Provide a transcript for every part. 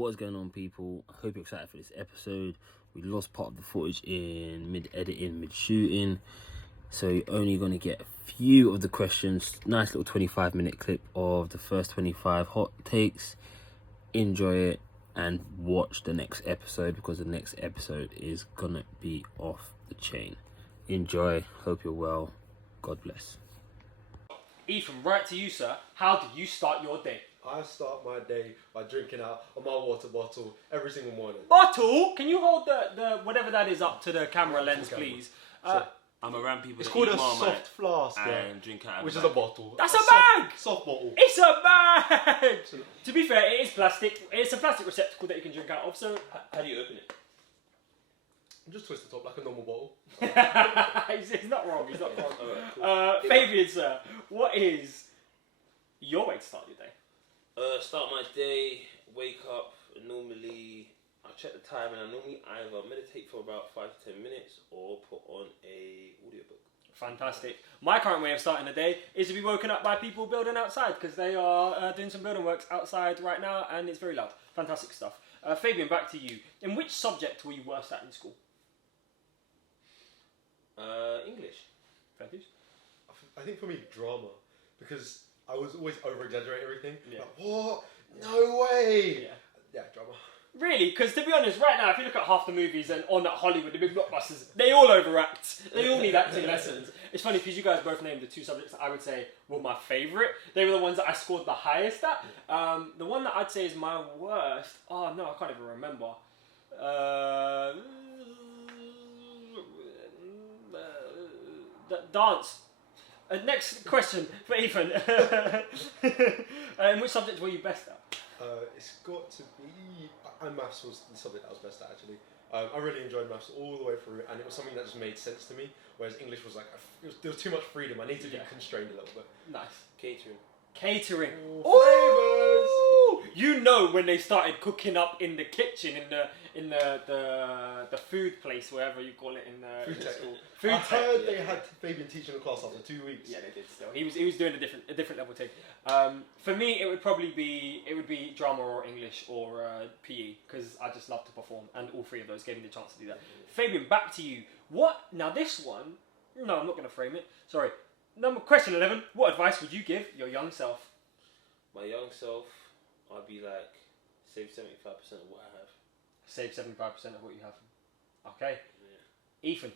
What is going on, people? I hope you're excited for this episode. We lost part of the footage in mid-editing, mid-shooting, so you're only going to get a few of the questions. Nice little 25-minute clip of the first 25 hot takes. Enjoy it and watch the next episode, because the next episode is going to be off the chain. Enjoy. Hope you're well. God bless. Ethan, right to you, sir. How do you start your day? I start my day by drinking out of my water bottle every single morning. Bottle? Can you hold the whatever that is up to the camera lens, please? I'm around people. It's called a soft flask, and drink out of which a is a bag. bottle. That's a bag! Soft bottle. It's a bag! To be fair, it is plastic. It's a plastic receptacle that you can drink out of, so How do you open it? Just twist the top like a normal bottle. he's not wrong, he's not wrong. Alright, cool. Fabian, sir, what is your way to start your day? Start my day, wake up, normally I check the time, and I normally either meditate for about 5 to 10 minutes or put on a audiobook. Fantastic. My current way of starting the day is to be woken up by people building outside, because they are doing some building works outside right now and it's very loud. Fantastic stuff. Fabian, back to you. In which subject were you worst at in school? English. Fair dues. I think for me, drama, because I was always over-exaggerate everything. Yeah. Like, what? No way! Yeah. Drama. Really? Because to be honest, right now, if you look at half the movies and on at Hollywood, the big blockbusters, they all overact. They all need acting lessons. It's funny because you guys both named the two subjects that I would say were my favourite. They were the ones that I scored the highest at. The one that I'd say is my worst, oh no, I can't even remember. Dance. Next question for Ethan. In which subject were you best at? It's got to be... And maths was the subject that I was best at, actually. I really enjoyed maths all the way through, and it was something that just made sense to me, whereas English was like... there was too much freedom. I need to be constrained a little bit. Nice. Catering. Ooh, you know when they started cooking up in the kitchen, in the food place, wherever you call it in the Food tech. school. I heard they had Fabian teaching a class after 2 weeks. Yeah, they did still. He was doing a different level thing. For me, it would probably be drama or English or PE, because I just love to perform, and all three of those gave me the chance to do that. Fabian, back to you. What now? This one? No, I'm not going to frame it. Sorry. Question 11. What advice would you give your young self? My young self, I'd be like, save 75% of what I have. Save 75% of what you have. Okay. Yeah. Ethan.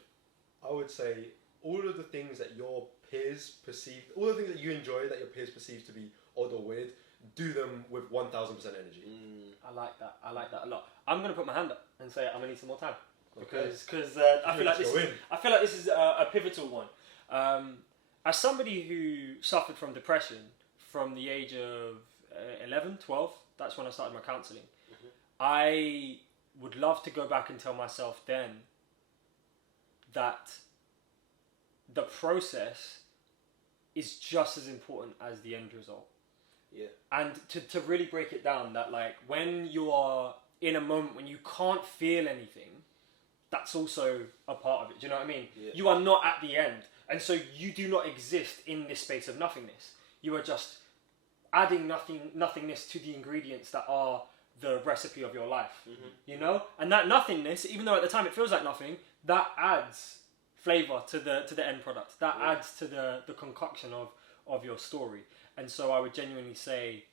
I would say all of the things that your peers perceive, all the things that you enjoy that your peers perceive to be odd or weird, do them with 1000% energy. I like that. I like that a lot. I'm going to put my hand up and say I'm going to need some more time, because I feel like this is a pivotal one. As somebody who suffered from depression from the age of 11, 12, that's when I started my counselling. Mm-hmm. I would love to go back and tell myself then that the process is just as important as the end result. Yeah. And to really break it down, that like when you are in a moment when you can't feel anything, that's also a part of it. Do you know what I mean? Yeah. You are not at the end. And so you do not exist in this space of nothingness. You are just adding nothingness to the ingredients that are the recipe of your life. Mm-hmm. You know? And that nothingness, even though at the time it feels like nothing, that adds flavour to the end product. That adds to the concoction of your story. And so I would genuinely say,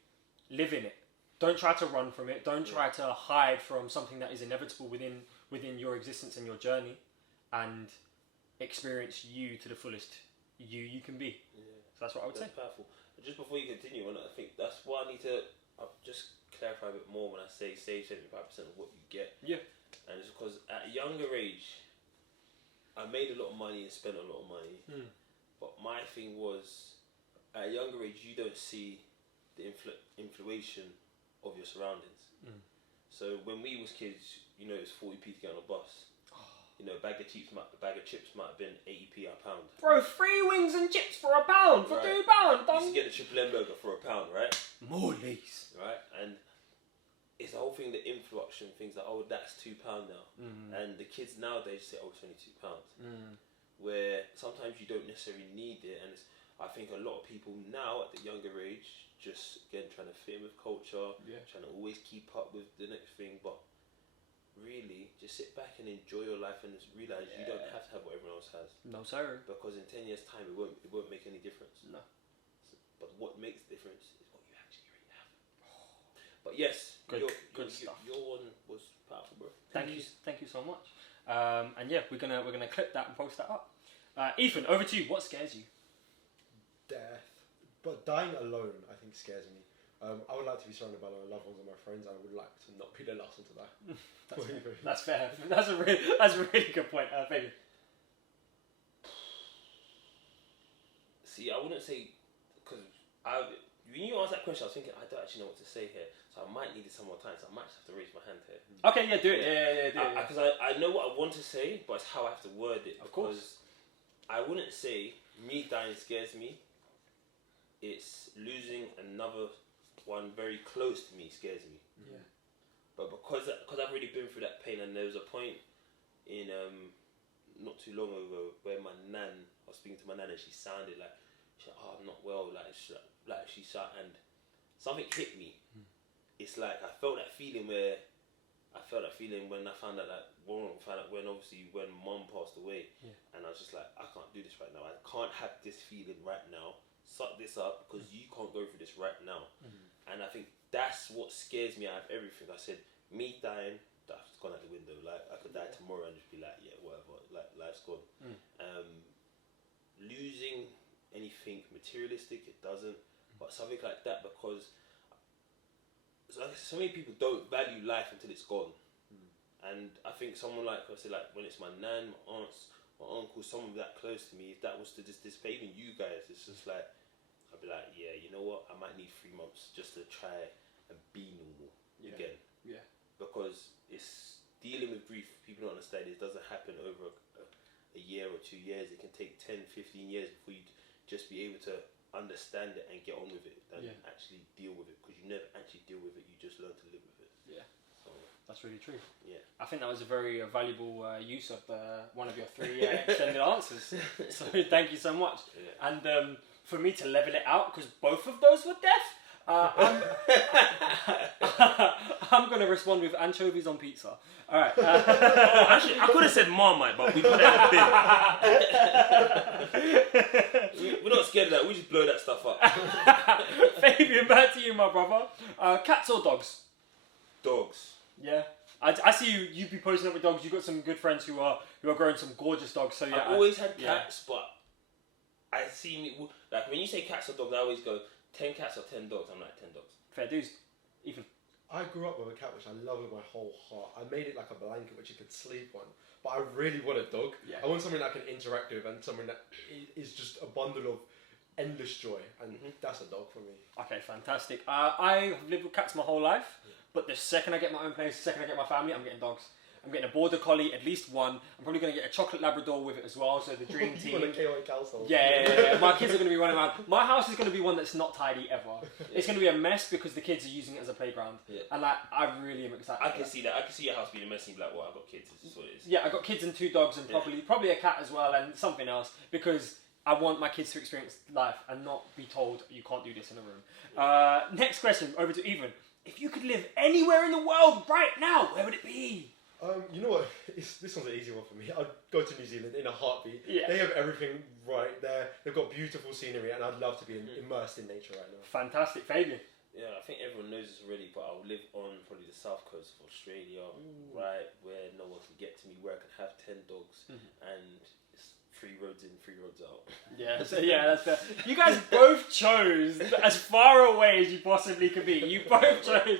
live in it. Don't try to run from it. Don't try to hide from something that is inevitable within your existence and your journey. And experience you to the fullest you can be. Yeah. So that's what I would say. Powerful. Just before you continue on, I think that's why I need to just clarify a bit more when I say save 75% of what you get. Yeah. And it's because at a younger age, I made a lot of money and spent a lot of money. But my thing was, at a younger age, you don't see the influation of your surroundings. So when we was kids, you know, it was 40p to get on a bus. You know, a bag of chips might have been 80p a pound. Bro, 3 wings and chips for £1, for £2. You used to get the triple M burger for £1, right? More lease. Right? And it's the whole thing, the influx and things like, oh, that's £2 now. And the kids nowadays say, oh, it's only £2. Where sometimes you don't necessarily need it. And I think a lot of people now at the younger age just again trying to fit in with culture, trying to always keep up with the next thing, but really just sit back and enjoy your life and just realize you don't have to have what everyone else has. No sir. Because in 10 years time it won't make any difference. No. But what makes the difference is what you actually already have. But yes, good stuff. Your one was powerful, bro. Thank you so much. And yeah, we're gonna clip that and post that up. Ethan, over to you. What scares you? Death. But dying alone, I think, scares me. I would like to be surrounded by my loved ones and my friends. I would like to not be the last one to die. That's fair. That's a really good point, Fabian. See, I wouldn't say, because when you asked that question, I was thinking I don't actually know what to say here, so I might need some more time. So I might just have to raise my hand here. Okay, yeah, do it. Yeah, do it. Because I know what I want to say, but it's how I have to word it. Of course. I wouldn't say me dying scares me. It's losing another one very close to me scares me. Yeah. But because I've already been through that pain, and there was a point in not too long ago where I was speaking to my nan, and she sounded like, I'm not well, she shot, and something hit me. It's like I felt that feeling when I found out when mum passed away, and I was just like, I can't do this right now. I can't have this feeling right now. Suck this up because you can't go through this right now. And I think that's what scares me out of everything. I said, me dying, that's gone out the window. Like I could die tomorrow and just be like, yeah, whatever. Like life's gone. Losing anything materialistic, it doesn't. But something like that, because so many people don't value life until it's gone. And I think someone like I said, like when it's my nan, my aunts, my uncle, someone that close to me, if that was to just dissipate, even you guys, it's just like I'd be like, yeah, you know what? I might need 3 months just to try and be normal again. Yeah. Because it's dealing with grief. People don't understand it doesn't happen over a year or 2 years. It can take 10, 15 years before you just be able to understand it and get on with it and actually deal with it. Because you never actually deal with it. You just learn to live with it. Yeah. So, that's really true. Yeah. I think that was a very valuable use of one of your 3 extended answers. So thank you so much. Yeah. And for me to level it out, because both of those were death, I'm going to respond with anchovies on pizza. All right. Actually, I could have said Marmite, but we put that in a bin. We're not scared of that. We just blow that stuff up. Fabian, back to you, my brother. Cats or dogs? Dogs. Yeah. I see you be posting up with dogs. You've got some good friends who are growing some gorgeous dogs. So yeah, I've always had cats, but I see me like when you say cats or dogs, I always go 10 cats or 10 dogs. I'm like 10 dogs. Fair dues. Ethan. I grew up with a cat which I love with my whole heart. I made it like a blanket which you could sleep on. But I really want a dog. Yeah. I want something that I can interact with and something that is just a bundle of endless joy. And that's a dog for me. Okay, fantastic. I've lived with cats my whole life. But the second I get my own place, the second I get my family, I'm getting dogs. I'm getting a border collie, at least one. I'm probably going to get a chocolate Labrador with it as well, so the dream team. You want a KOA household. Yeah. My kids are going to be running around. My house is going to be one that's not tidy ever. It's going to be a mess because the kids are using it as a playground. Yeah. And I really am excited. I can see that. I can see your house being a mess and be like, well, I've got kids. This is what it is. Yeah, I've got kids and 2 dogs and probably a cat as well and something else because I want my kids to experience life and not be told you can't do this in a room. Next question, over to Ethan. If you could live anywhere in the world right now, where would it be? You know what? This one's an easy one for me. I'd go to New Zealand in a heartbeat. Yeah. They have everything right there. They've got beautiful scenery, and I'd love to be immersed in nature right now. Fantastic, Fabian. Yeah, I think everyone knows this already, but I'll live on probably the south coast of Australia, right where no one can get to me, where I can have 10 dogs, and it's 3 roads in, 3 roads out. Yeah, so that's fair. You guys both chose as far away as you possibly could be. You both chose. You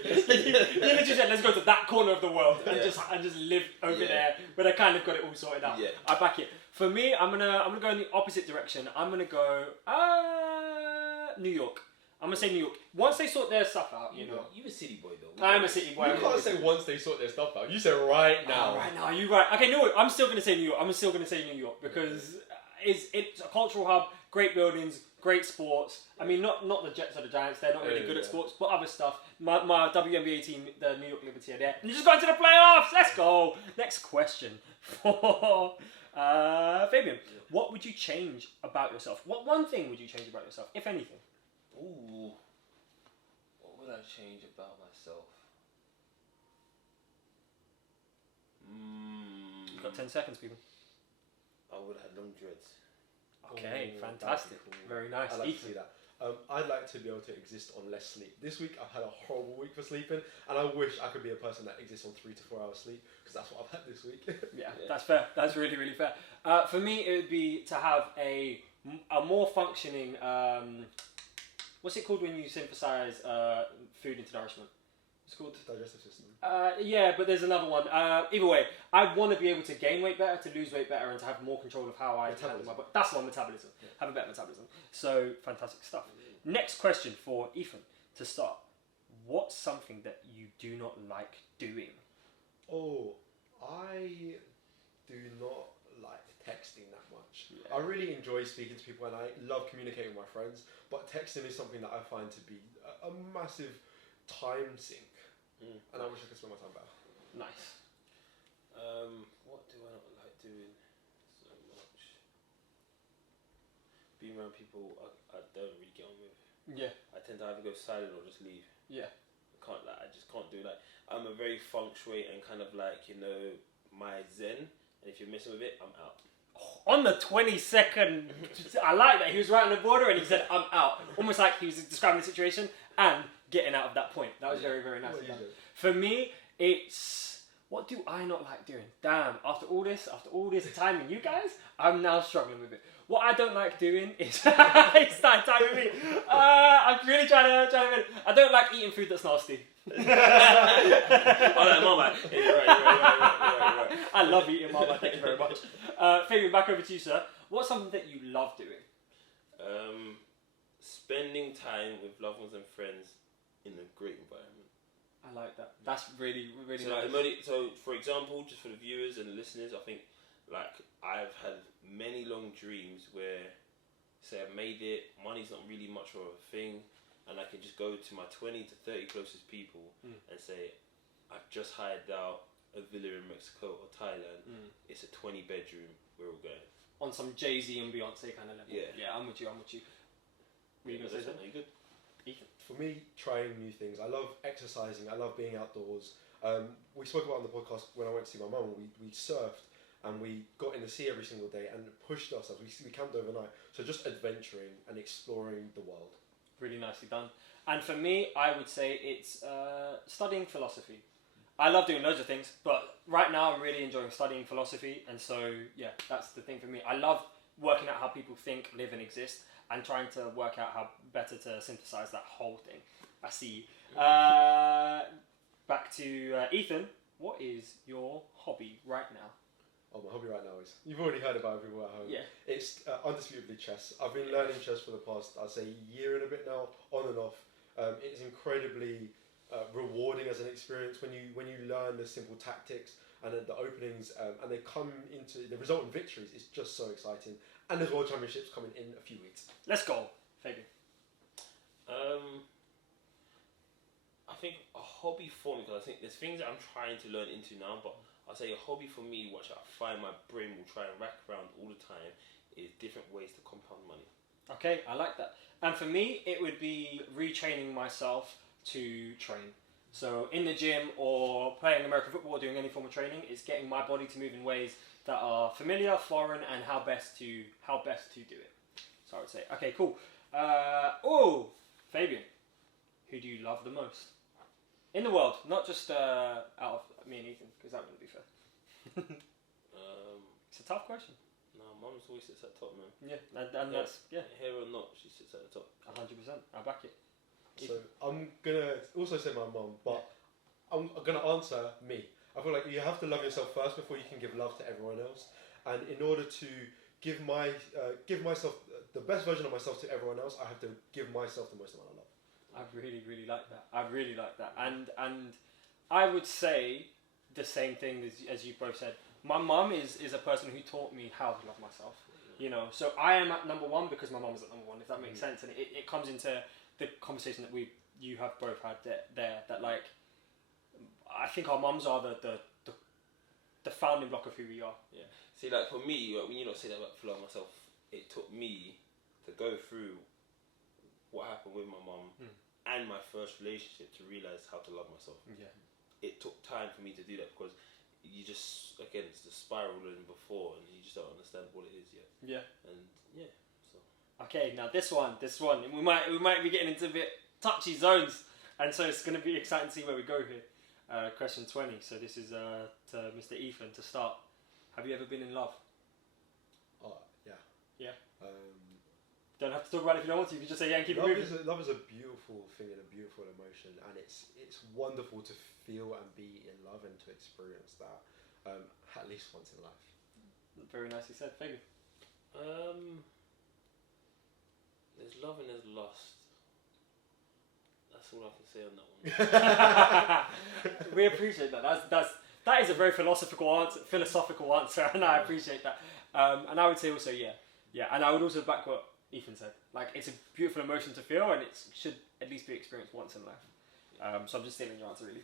literally said, let's go to that corner of the world and just live over there. But I kind of got it all sorted out. Yeah. I back it. For me, I'm gonna go in the opposite direction. I'm gonna go New York. I'm gonna say New York. Once they sort their stuff out, you know. You're a city boy though. I'm a city boy. You can't say once they sort their stuff out. You said right now. Right now, you're right. Okay, no, I'm still gonna say New York. I'm still gonna say New York because it's a cultural hub, great buildings, great sports. I mean, not the Jets or the Giants. They're not really good at sports, but other stuff. My WNBA team, the New York Liberty, are there. And you just got into the playoffs. Let's go. Next question for Fabian, what would you change about yourself? What one thing would you change about yourself, if anything? Ooh, what would I change about myself? You've got 10 seconds, people. I would have long dreads. Okay, Oh, fantastic. that'd be cool. Very nice. I'd like to Ethan. see that. I'd like to be able to exist on less sleep. This week I've had a horrible week for sleeping, and I wish I could be a person that exists on 3 to 4 hours sleep, because that's what I've had this week. Yeah, that's fair. That's really, really fair. For me, it would be to have a more functioning. What's it called when you synthesize food into nourishment? It's called Digestive system. Yeah, but there's another one. Either way, I want to be able to gain weight better, to lose weight better, and to have more control of how I handle my body. That's my metabolism. Yeah. Have a better metabolism. So fantastic stuff. Next question for Ethan to start. What's something that you do not like doing? Oh, I do not like texting that much. Yeah. I really enjoy speaking to people, and I love communicating with my friends, but texting is something that I find to be a massive time sink. And I wish I could spend my time better. Nice. What do I not like doing so much? Being around people I don't really get on with. Yeah. I tend to either go silent or just leave. Yeah. I just can't do that. I'm a very feng shui and kind of like, my zen. And if you're messing with it, I'm out. On the 22nd, I like that. He was right on the border and he said, I'm out. Almost like he was describing the situation and getting out of that point. That was very, very nice. For me, it's, what do I not like doing? Damn, after all this time with you guys, I'm now struggling with it. What I don't like doing is, it's that time with me. I'm really trying to, I don't like eating food that's nasty. Oh, like Marmite. Yeah, you're right. I love eating Marmite, thank you very much. Fabian, back over to you, sir. What's something that you love doing? Spending time with loved ones and friends in a great environment. I like that. That's really, really So, nice. so for example, just for the viewers and the listeners, I think like I've had many long dreams where, say, I've made it, money's not really much of a thing, and I can just go to my 20 to 30 closest people and say, I've just hired out a villa in Mexico or Thailand. It's a 20 bedroom. We're all going. On some Jay-Z and Beyonce kind of level. Yeah. I'm with you. Really gonna say something? You good? Ethan? For me, trying new things. I love exercising. I love being outdoors. We spoke about on the podcast when I went to see my mum. We surfed and we got in the sea every single day and pushed ourselves. We camped overnight. So just adventuring and exploring the world. Really nicely done. And for me, I would say it's studying philosophy. I love doing loads of things, but right now I'm really enjoying studying philosophy. And so, yeah, that's the thing for me. I love working out how people think, live and exist, and trying to work out how better to synthesize that whole thing. I see. Back to Ethan. What is your hobby right now? Oh, my hobby right now is, you've already heard about it people at home. Yeah. It's undisputably chess. I've been learning chess for the past, I'd say, year and a bit now, on and off. It's incredibly rewarding as an experience when you learn the simple tactics and the openings, and they come into the result in victories. It's just so exciting. And there's World Championships coming in a few weeks. Let's go, Fabian. I think a hobby for me, because I think there's things that I'm trying to learn into now, but I'll say a hobby for me, which I find my brain will try and rack around all the time, is different ways to compound money. Okay, I like that. And for me, it would be retraining myself to train. So in the gym or playing American football or doing any form of training, it's getting my body to move in ways that are familiar, foreign, and how best to do it. So I would say, okay, cool. Fabian, who do you love the most in the world? Not just out of me and Ethan, because that wouldn't be fair. It's a tough question. No, Mum's always sits at the top, man. Yeah, and that's Here or not, she sits at the top. 100%. I back it. So I'm gonna also say my mum, but I'm gonna answer me. I feel like you have to love yourself first before you can give love to everyone else. And in order to give myself the best version of myself to everyone else, I have to give myself the most amount of love. I really, really like that. And I would say the same thing as you both said. My mum is a person who taught me how to love myself. You know, so I am at number one because my mum is at number one. If that makes sense, and it comes into the conversation that you have both had there. That like, I think our mums are the the founding block of who we are. Yeah. See, like for me, like, when you not say that about for love myself, it took me to go through what happened with my mum and my first relationship to realise how to love myself. Yeah. It took time for me to do that because you just, again, it's the spiraling before and you just don't understand what it is yet. Yeah. And yeah, so. Okay, now this one, we might be getting into a bit touchy zones, and so it's going to be exciting to see where we go here. Question 20. So this is to Mr. Ethan to start. Have you ever been in love? Yeah. Yeah. Don't have to talk about it if you don't want to. You can just say yeah and keep it moving. Love is a beautiful thing and a beautiful emotion, and it's wonderful to feel and be in love and to experience that at least once in life. Very nicely said, Fabian. There's love and there's lust. That's all I can say on that one. We appreciate that. That is a very philosophical answer, and I appreciate that. And I would say also yeah, and I would also back what Ethan said. Like, it's a beautiful emotion to feel, and it should at least be experienced once in life. So I'm just stealing your answer, really.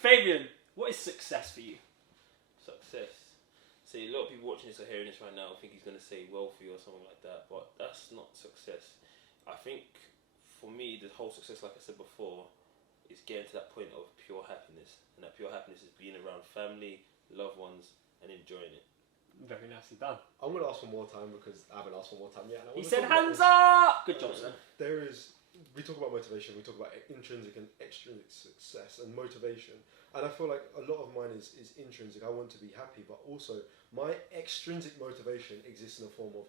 Fabian, what is success for you? Success. See, a lot of people watching this or hearing this right now think he's going to say wealthy or something like that, but that's not success. I think for me, the whole success, like I said before, is getting to that point of pure happiness, and that pure happiness is being around family, loved ones, and enjoying it. Very nicely done. I'm going to ask one more time because I haven't asked one more time yet. He said hands up! Good job, sir. We talk about motivation, we talk about intrinsic and extrinsic success and motivation. And I feel like a lot of mine is intrinsic. I want to be happy, but also my extrinsic motivation exists in the form of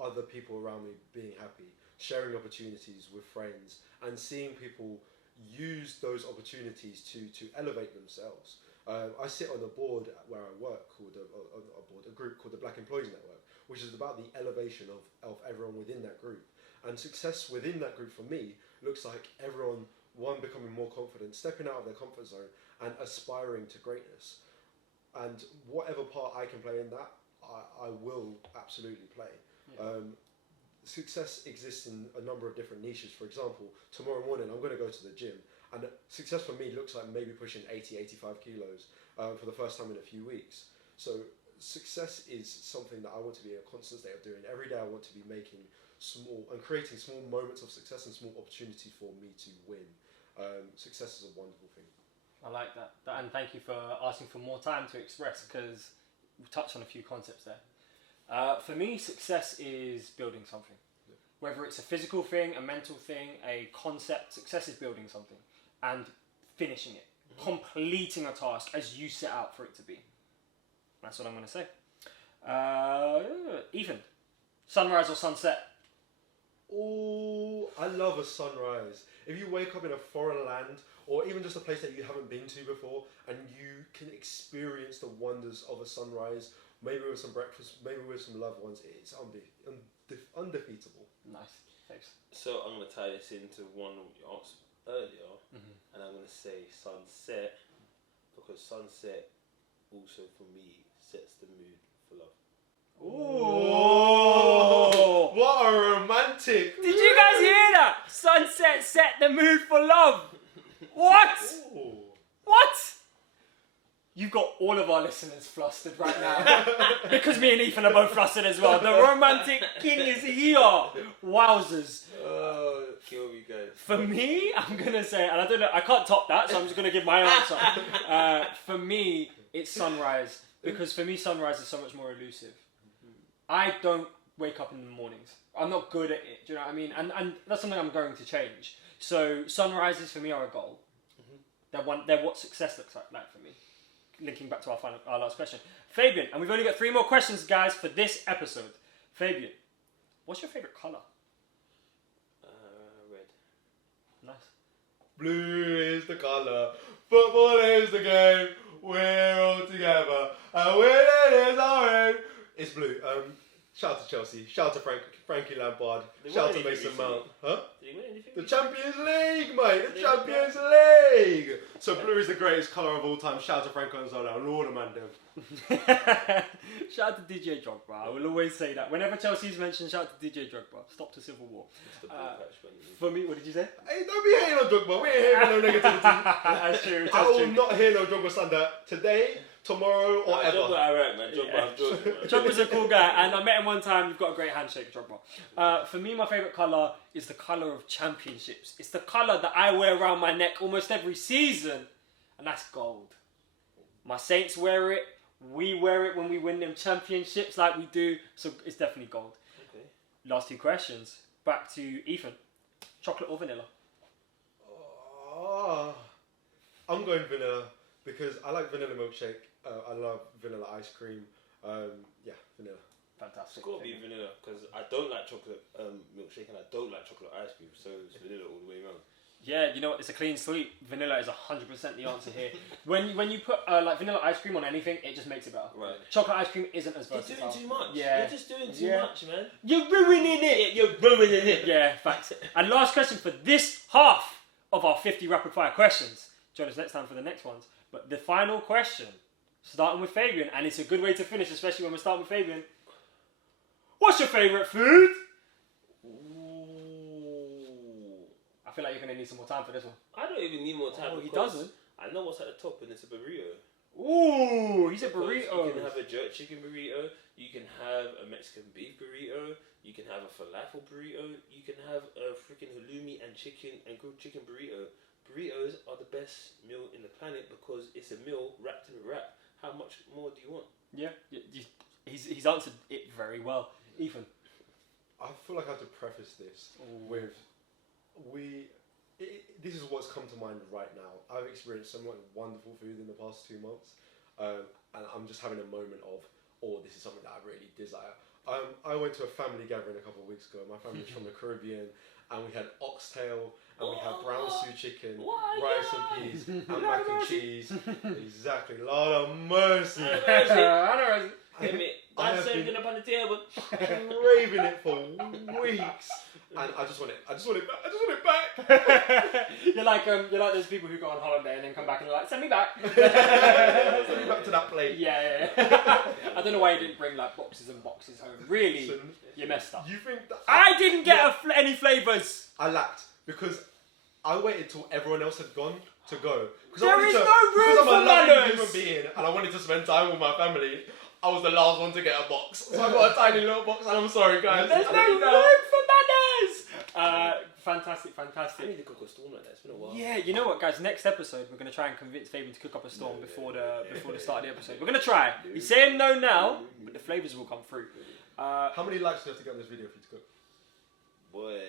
other people around me being happy, sharing opportunities with friends, and seeing people use those opportunities to elevate themselves. I sit on a board where I work called a group called the Black Employees Network, which is about the elevation of everyone within that group. And success within that group for me looks like everyone, one, becoming more confident, stepping out of their comfort zone and aspiring to greatness. And whatever part I can play in that, I will absolutely play. Yeah. Success exists in a number of different niches. For example, tomorrow morning I'm going to go to the gym, and success for me looks like maybe pushing 85 kilos for the first time in a few weeks. So success is something that I want to be in a constant state of doing. Every day I want to be making small and creating small moments of success and small opportunities for me to win. Success is a wonderful thing. I like that. And thank you for asking for more time to express, because we've touched on a few concepts there. For me, success is building something. Yeah. Whether it's a physical thing, a mental thing, a concept, success is building something and finishing it, completing a task as you set out for it to be. That's what I'm going to say. Ethan, sunrise or sunset? Oh, I love a sunrise. If you wake up in a foreign land, or even just a place that you haven't been to before, and you can experience the wonders of a sunrise, maybe with some breakfast, maybe with some loved ones, it's undefeatable. Nice. Thanks. So I'm going to tie this into one you answered earlier, and I'm going to say sunset, because sunset also for me sets the mood for love. Ooh! What a romantic! Did you guys hear that? Sunset set the mood for love. What? Ooh. What? You've got all of our listeners flustered right now. Because me and Ethan are both flustered as well. The romantic king is here. Wowzers. Kill me, guys. For me, I'm going to say, and I don't know, I can't top that, so I'm just going to give my answer. For me, it's sunrise. Because for me, sunrise is so much more elusive. I don't wake up in the mornings. I'm not good at it, do you know what I mean? And that's something I'm going to change. So sunrises for me are a goal. They're what success looks like for me. Linking back to our last question. Fabian, and we've only got 3 more questions, guys, for this episode. Fabian, what's your favourite colour? Red. Nice. Blue is the colour, football is the game, we're all together, and when it is our aim, it's blue. Shout out to Chelsea. Shout out to Frankie Lampard. They Shout out won to anything Mason Mount. Huh? Did he win anything? The Champions League, mate. The They Champions League. So blue is the greatest colour of all time. Shout out to Franco Anzola and all the man them. Shout out to DJ Drogba. I will always say that. Whenever Chelsea's mentioned, shout out to DJ Drogba. Stop the civil war. For me, what did you say? Hey, don't be hating on Drogba. We ain't hearing no negativity. That's true. I will not hear no Drogba slander today, tomorrow, or ever. Drogba, alright, man. Drogba, I'm joking, man. Drogba's a cool guy, and I met him one time. We've got a great handshake, Drogba. For me, my favourite colour is the colour of championships. It's the colour that I wear around my neck almost every season, and that's gold. My Saints wear it. We wear it when we win them championships like we do, so it's definitely gold. Okay. Last two questions. Back to Ethan. Chocolate or vanilla? Oh, I'm going vanilla because I like vanilla milkshake. I love vanilla ice cream. Yeah, vanilla. Fantastic. It's got to be vanilla because I don't like chocolate milkshake and I don't like chocolate ice cream, so it's vanilla all the way around. Yeah, you know what? It's a clean sweep. Vanilla is 100% the answer here. When you put like vanilla ice cream on anything, it just makes it better. Right. Chocolate ice cream isn't as versatile. You're doing too much. Yeah. You're just doing too Yeah. much, man. You're ruining it. You're ruining it. Yeah, facts. And last question for this half of our 50 rapid fire questions. Join us next time for the next ones. But the final question, starting with Fabian, and it's a good way to finish, especially when we're starting with Fabian. What's your favourite food? I feel like you're going to need some more time for this one. I don't even need more time. Oh, he because doesn't? I know what's at the top and it's a burrito. Ooh, he said Because burrito. You can have a jerk chicken burrito. You can have a Mexican beef burrito. You can have a falafel burrito. You can have a freaking halloumi and chicken and grilled chicken burrito. Burritos are the best meal in the planet because it's a meal wrapped in a wrap. How much more do you want? Yeah, he's answered it very well. Ethan. I feel like I have to preface this with this is what's come to mind right now. I've experienced so much wonderful food in the past 2 months, and I'm just having a moment of, this is something that I really desire. I went to a family gathering a couple of weeks ago. My family's from the Caribbean, and we had oxtail, and we had brown stew chicken, rice and peas, and mac and cheese. Exactly, Lord of mercy. Give me. I I'm have serving been- up on the table. Craving it for weeks, and I just want it. I just want it back. You're like those people who go on holiday and then come back and they're like, send me back. Send me back to that plate. Yeah. I don't know why you didn't bring like boxes and boxes home. Really, Listen, you messed up. you think that I didn't get any flavours. I lacked because I waited till everyone else had gone to go. There is no room because I'm for a loving manners. human being and I wanted to spend time with my family. I was the last one to get a box, so I got a tiny little box. And I'm sorry, guys. There's no room for manners. Fantastic. I need to cook a storm like that. It's been a while. Yeah, you know what, guys? Next episode, we're going to try and convince Fabian to cook up a storm before the start of the episode. We're going to try. He's saying no now, but the flavours will come through. How many likes do you have to get on this video for you to cook? Boy.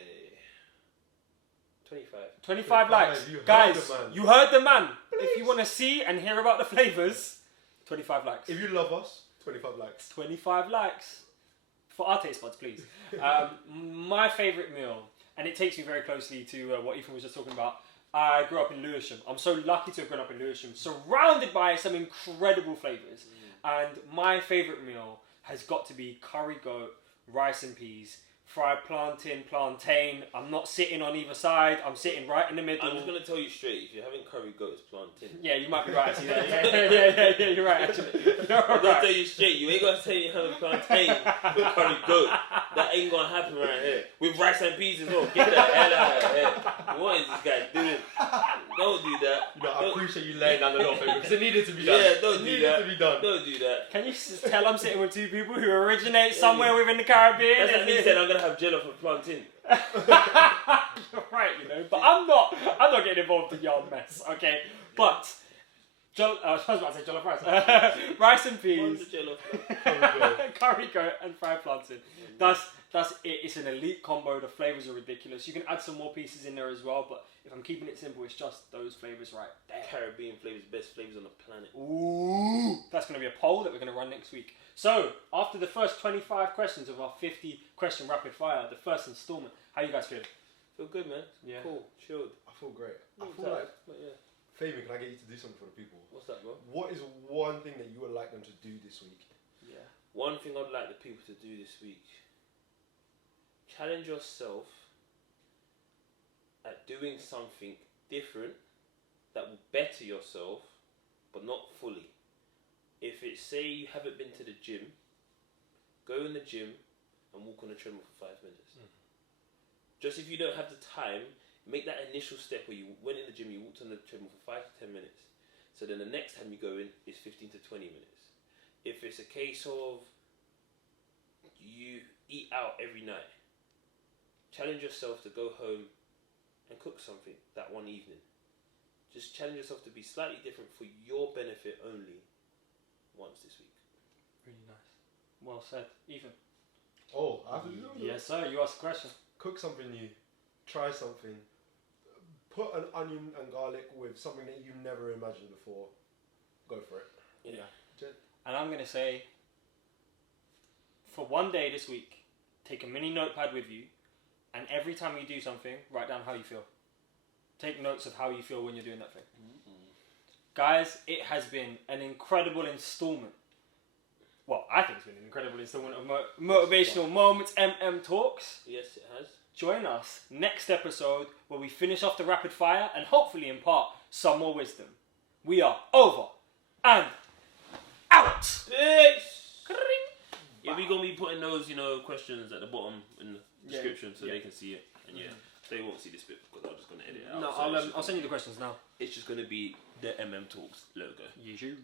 25. 25 likes. You heard Guys, the man. you heard the man. If you want to see and hear about the flavours, 25 likes. If you love us, 25 likes. 25 likes. For our taste buds, please. My favourite meal, and it takes me very closely to what Ethan was just talking about. I grew up in Lewisham. I'm so lucky to have grown up in Lewisham, surrounded by some incredible flavours. And my favourite meal has got to be curry goat, rice and peas, fried plantain. I'm not sitting on either side. I'm sitting right in the middle. I'm just going to tell you straight, if you're having curry goat, it's plantain. Yeah, you might be right actually. Yeah, you're right actually. You're I'm going to right. tell you straight, you ain't going to tell you having plantain with curry goat. That ain't going to happen right here. With rice and peas as well. Get the hell out of here. What is this guy doing? Don't do that. You know, I appreciate you laying down the law, because it needed to be done. Yeah, don't it do needed that. to be done. Don't do that. Can you just tell I'm sitting with two people who originate somewhere within the Caribbean? That's like me saying I'm going to have jello for plantain. You're right, you know, but I'm not getting involved in your mess, okay? But I was about to say jollof rice, rice and What's peas, the jello? curry goat, and fried plantain. That's it. It's an elite combo. The flavors are ridiculous. You can add some more pieces in there as well, but if I'm keeping it simple, it's just those flavors right there. Caribbean flavors, best flavors on the planet. Ooh, that's going to be a poll that we're going to run next week. So, after the first 25 questions of our 50 question rapid fire, the first installment, how you guys feeling? Feel good, man. Yeah. Cool, chilled. I feel great. I Not feel tired, like, but yeah. Fabian, can I get you to do something for the people? What's that, bro? What is one thing that you would like them to do this week? Yeah. one thing I'd like the people to do this week: challenge yourself at doing something different that will better yourself, but not fully. If it's, say you haven't been to the gym, go in the gym and walk on the treadmill for 5 minutes. Just if you don't have the time, make that initial step where you went in the gym, you walked on the treadmill for 5 to 10 minutes. So then the next time you go in is 15 to 20 minutes. If it's a case of you eat out every night, challenge yourself to go home and cook something that one evening. Just challenge yourself to be slightly different for your benefit only once this week. Really nice. Well said. Ethan. Oh, I have to do that. Yes, sir. You asked a question. Cook something new. Try something. Put an onion and garlic with something that you've never imagined before. Go for it. Yeah. And I'm going to say, for one day this week, take a mini notepad with you, and every time you do something, write down how you feel. Take notes of how you feel when you're doing that thing. Guys, it has been an incredible installment. Well, I think it's been an incredible installment of Motivational Moments, Talks. Yes, it has. Join us next episode where we finish off the rapid fire and hopefully impart some more wisdom. We are over and out. Peace. Yeah, we're gonna be putting those, questions at the bottom in the description so they can see it. And they won't see this bit because I'm just gonna edit it out. No, I'll send you the questions now. It's just gonna be the Talks logo. You.